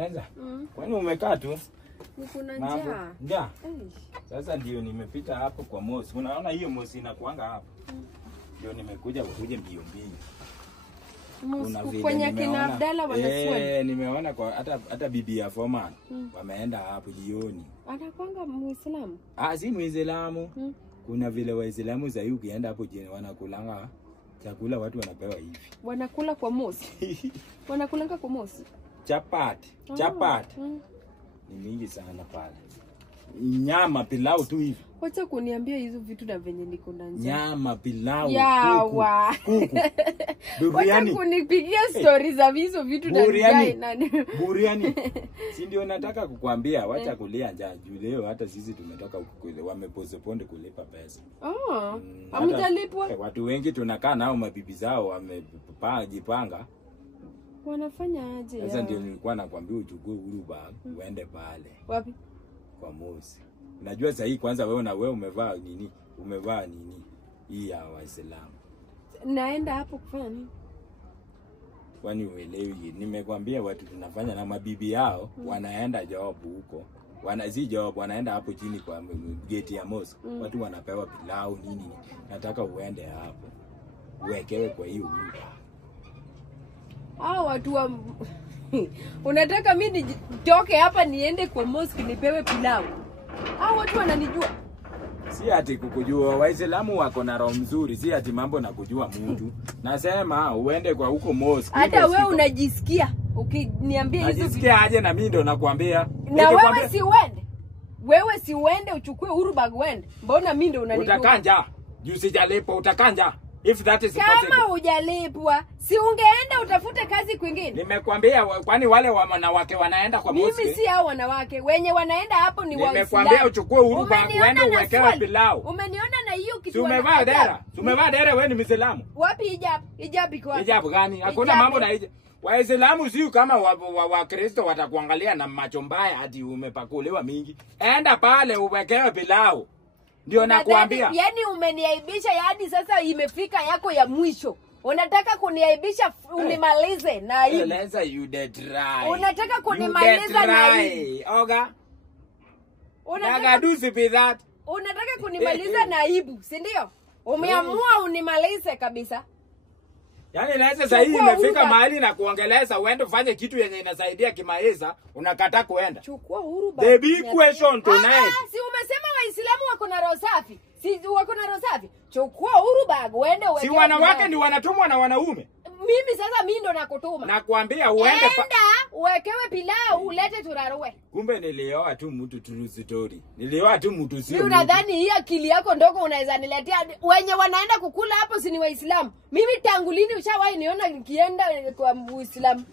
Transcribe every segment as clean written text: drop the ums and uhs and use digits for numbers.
Sasa. Kwani umekaa tu? Kuna njaa. Njaa. Sasa ndio nimepita hapo kwa Mosi. Unaona hiyo Mosi inakuanga hapo. Ndio nimekuja kuje mbio mbio. Kwenye kina Abdalla wanaswali. Nimeona kwa hata bibi ya Foreman wameenda hapo jioni. Anakuanga Muislamu? Si Muislamu. Kuna vile Waislamu za huko ukienda hapo jioni wanakulanga chakula watu wanapewa hivi. Wanakula kwa Mosi. Wanakulanga kwa Mosi. Chapati. Ni mingi sana pale. Nyama pilau tu hivi. Wacha kuniambia hizo vitu na venye niko na njaa. Nyama pilau. Yawa. Kuku. Wacha kunipigia stories za hizo vitu na njaa. Buriani. Si ndio nataka kukuambia wacha kulia njaa. Leo hata sisi tumetoka kule wamepostpone kulipa pesa. Hamjalipwa? Watu wengi tunakaa nao mabibi zao wamejipanga. Wanafanya aje? Sasa ndio nilikuwa nakwambia uchukue Uhuru bag uende pale. Wapi? Kwa Mosi. Unajua sasa hii kwanza wewe na wewe umevaa nini? Umevaa nini? Hii ya Waislamu. Naenda hapo kufanya nini? Kwani uelewi? Nimekwambia watu tunafanya na mabibi yao wanaenda job huko. Si job, wanaenda hapo chini kwa gate ya Mosi. Watu wanapewa pilau nini. Nataka uende hapo. Uwekewe kwa hiyo Uhuru. Watu wa unataka mimi nitoke hapa niende kwa mosque nipewe pilau? Watu wananijua. Si ati kukujua, Waislamu wako na roho mzuri, si ati mambo na kujua mtu. Nasema uende kwa huko mosque. Hata wewe unajisikia ukiniambia hizo. Unajisikia aje na mimi ndo nakwambia. Na wewe si uende. Wewe si uende uchukue Uhuru bag uende. Mbona mimi ndo unanijua? Utakanja. Juu sijalipa utakanja. If that is possible. Kama hujalipwa, si ungeenda utafute kazi kwingine? Nimekwambia kwani wale wanawake wanaenda kwa mosque? Mimi si hao wanawake. Wenye wanaenda hapo ni Waislamu. Nimekwambia uchukue Uhuru bag uende uwekewe pilau. Umeniona na hiyo kitu. Si umevaa dera? Si umevaa dera wewe ni Muislamu? Wapi hijab? Hijab iko wapi? Hijab gani? Hakuna mambo na hijab. Waislamu si kama Wakristo watakuangalia na macho mbaya hadi umepakuliwa mingi. Enda pale uwekewe pilau. Ndio nakuambia. Yaani umeniaibisha, yaani sasa imefika yako ya mwisho. Unataka kuniaibisha unimalize na hii. Eleza you dead try. Unataka kunimaliza na hii. Oga. Unataka do that. Unataka kunimaliza na aibu, si ndio? Umeamua unimalize kabisa. Yaani naweza sasa hii imefika mahali na kuongeleza uende ufanye kitu yenye inasaidia kimaisha, unakataa kuenda. Chukua Uhuru bag. The big question tonight. Si umesema Waislamu wako na roho safi? Si wako na roho safi? Chukua Uhuru bag uende uweke. Si wanawake ni wanatumwa na wanaume? Mimi sasa mimi ndo nakutuma. Nakwambia uende uwekewe pilau ulete turarue. Kumbe nilioa tu mtu true story. Nilioa tu mtu sio. Mimi unadhani hii akili yako ndogo unaweza niletea wenye wanaenda kukula hapo si ni Waislamu? Mimi tangu lini ushawahi niona nikienda kwa Muislamu?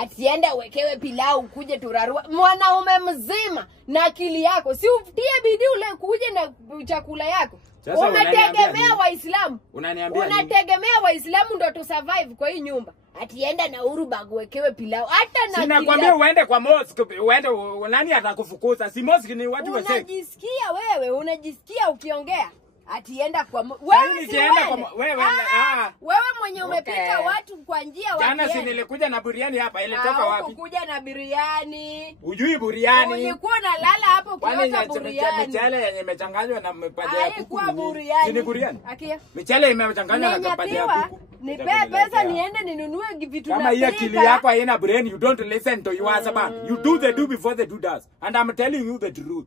Atienda uwekewe pilau kuje turarua. Mwanaume mzima na akili yako. Si utie bidii ule kuje na chakula yako. Unategemea Waislamu. Unategemea Waislamu ndo tu survive kwa hii nyumba. Atienda na Uhuru bag uwekewe pilau. Hata na sinakwambia uende kwa mosque, uende nani atakufukuza? Si mosque ni watu wa sasa. Unajisikia wewe, unajisikia ukiongea. Atienda kwa wewe nikienda kwa wewe mwenye umepita watu kwa njia wapi? Jana si nilikuja na buriani hapa, ile toka wapi? Kuja na biriani. Ujui buriani? Ulikuwa unalala hapo kwa buriani. Michele yenye imechanganywa na mapaja ya kuku. Si ni buriani? Akia. Michele imechanganywa na mapaja ya kuku. Nipe pesa niende ninunue vitu na kama hii akili yako haina brain, you don't listen to your husband. You do the do before the do does. And I'm telling you the truth.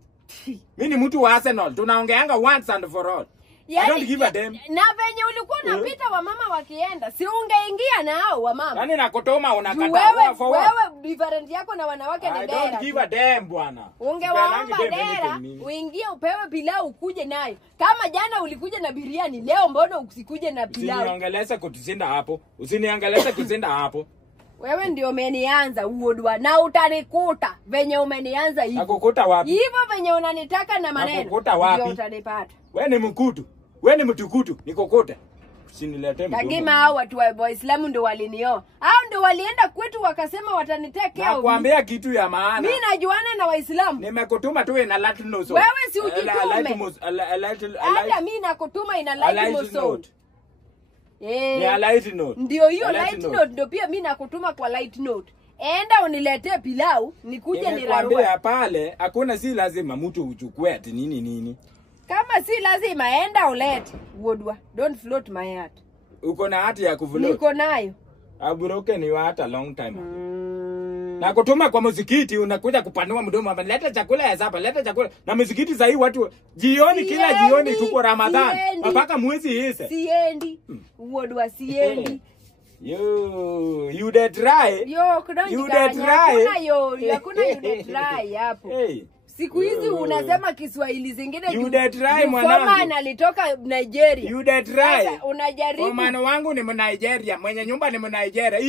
Mimi ni mtu wa Arsenal. Tunaongeanga once and for all. I don't give a damn. Na venye ulikuwa unapita wamama wakienda, si ungeingia nao wamama? Yaani nakutoma unakataa. Wewe different yako na wanawake ni dera. I don't give a damn bwana. Ungewaomba dera, uingie upewe pilau ukuje nayo. Kama jana ulikuja na biriani, leo mbona usikuje na pilau? Usiniongeleze kutuzinda hapo. Usiniangeleze kuzinda hapo. Wewe ndio umenianza uodwa na utanikuta venye umenianza hivyo. Nakukuta wapi? Hivyo venye unanitaka na maneno. Nakukuta wapi? Ndio utanipata. Wewe ni mkutu. Wewe ni mtukutu. Nikukuta. Usiniletee mdomo. Kagima hao watu wa Waislamu ndio walinioa. Hao ndio walienda kwetu wakasema watanitekea. Nakwambia kitu ya maana. Mimi najuana na Waislamu. Nimekutuma tu ina Latin note. Wewe si ujitume. Hata mimi nakutuma ina Latin note. Ni light note. Ndio hiyo light note ndio pia mimi nakutuma kwa light note. enda uniletee pilau nikuje nirarue. Nimekwambia pale hakuna, si lazima mtu uchukue ati nini. Kama si lazima enda ulete. Wodwa, don't float my heart. Uko na hati ya kufloat? Niko nayo. I've broken your heart a long time ago. Na kutuma kwa muzikiti unakuja kupanua mdomo hapa, leta chakula ya sapa, leta chakula. Na muzikiti sasa hii watu jioni kila jioni tuko Ramadhani mpaka mwezi ise. Siendi. Wodwa siendi. You dey try. Kuna you dey try. Hakuna you dey try hapo. Hey. Siku hizi unasema Kiswahili zingine you dey try mwanangu. Foreman alitoka Nigeria. You dey try. Sasa unajaribu. Foreman wangu ni Mnigeria, mwenye nyumba ni Mnigeria.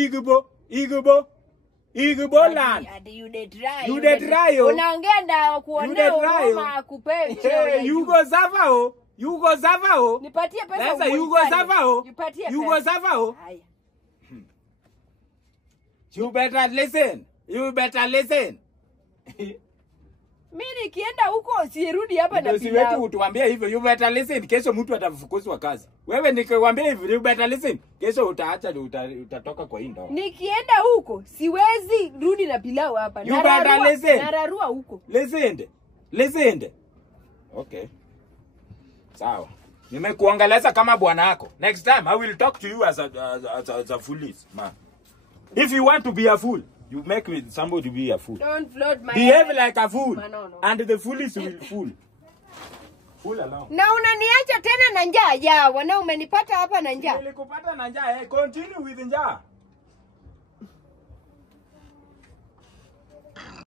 Igbo land. You dey try. You dey try. Unaongea nda kuonea huruma akupe cheo. You go suffer o. Nipatie pesa. Sasa you go suffer o. Nipatie pesa. You go suffer o. Haya. You better listen. Mimi nikienda huko sirudi hapa na pilau. Si wetu utuambia hivyo, you better listen, kesho mtu atafukuzwa kazi. Wewe nikikwambia hivyo, you better listen, kesho utatoka kwa hii ndoa. Nikienda huko siwezi rudi na pilau hapa. You better listen. Nararua huko. Listen. Okay. Sawa. Nimekuongeleza kama bwana yako. Next time I will talk to you as a foolish man. If you want to be a fool, you make with somebody be a fool. Don't float my behave head. like a fool. No. And the foolish will fool. Fool along. Na unaniacha tena na njaa yawa. Na umenipata hapa na njaa. Nilikupata na njaa. Continue with njaa.